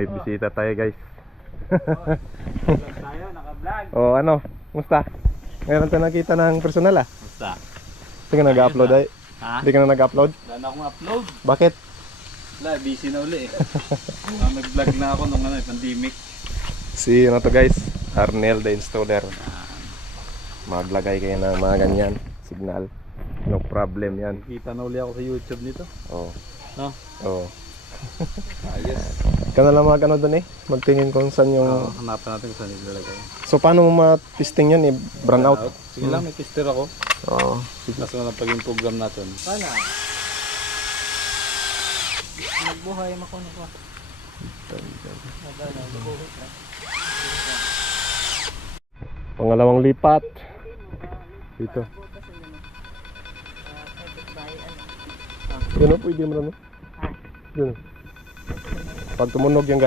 May bisita tayo guys. Vlog tayo, naka-vlog. O ano, musta? Ngayon tayo nakita ng personal ah. Basta. Hindi ka nag-upload ay? Ha? Hindi ka na nag-upload? Wala na akong upload. Bakit? Wala, busy na uli eh. Nag-vlog na ako nung pandemic. Si ano to guys, Arnel the installer. Maglagay kayo ng mga ganyan, signal. No problem yan. Kita na uli ako sa YouTube nito. Oo. No? Oo. Ayos. Ikaw na lang ano doon eh. Magtingin kung saan yung... Hanapan natin kung saan nilalagay. So paano mo ma-testing yan eh? Brand out? Sige lang, may tester ako. Oo. Mas na pag yung program natin. Sana. Nagbuhay mo ko na ko. Pangalawang lipat. Dito. Yun o, pwede mo na no? Yun. Pag tumunog yung